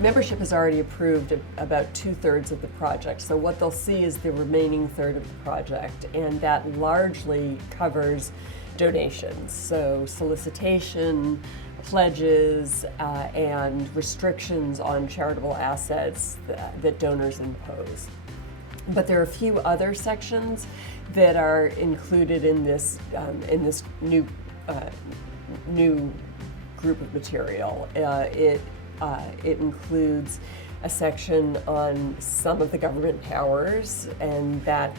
membership has already approved about 2/3 of the project. So what they'll see is the remaining third of the project, and that largely covers donations. So solicitation, pledges, and restrictions on charitable assets that donors impose. But there are a few other sections that are included in this new group of material. It includes a section on some of the government powers, and that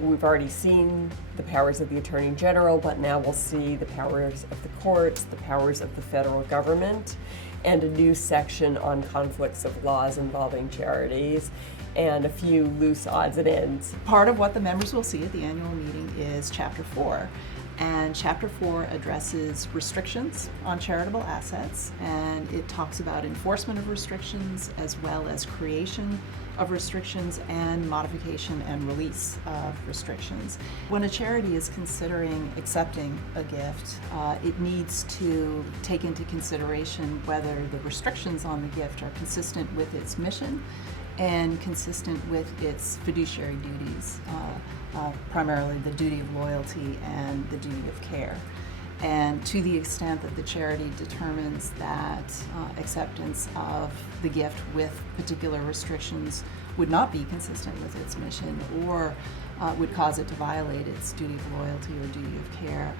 we've already seen the powers of the Attorney General, but now we'll see the powers of the courts, the powers of the federal government, and a new section on conflicts of laws involving charities, and a few loose odds and ends. Part of what the members will see at the annual meeting is Chapter 4. And Chapter 4 addresses restrictions on charitable assets, and it talks about enforcement of restrictions as well as creation of restrictions and modification and release of restrictions. When a charity is considering accepting a gift, it needs to take into consideration whether the restrictions on the gift are consistent with its mission and consistent with its fiduciary duties, primarily the duty of loyalty and the duty of care. And to the extent that the charity determines that acceptance of the gift with particular restrictions would not be consistent with its mission or would cause it to violate its duty of loyalty or duty of care,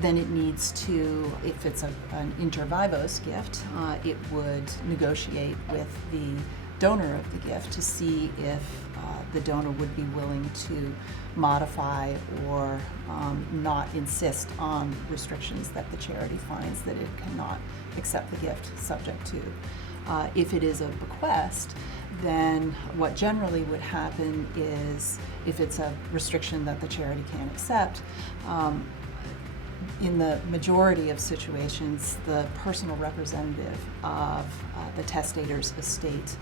then it needs to, if it's an inter vivos gift, it would negotiate with the donor of the gift to see if the donor would be willing to modify or not insist on restrictions that the charity finds that it cannot accept the gift subject to. If it is a bequest, then what generally would happen is, if it's a restriction that the charity can't accept, in the majority of situations, the personal representative of the testator's estate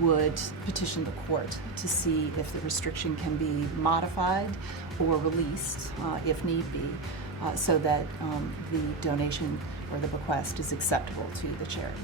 would petition the court to see if the restriction can be modified or released, if need be, so that the donation or the bequest is acceptable to the charity.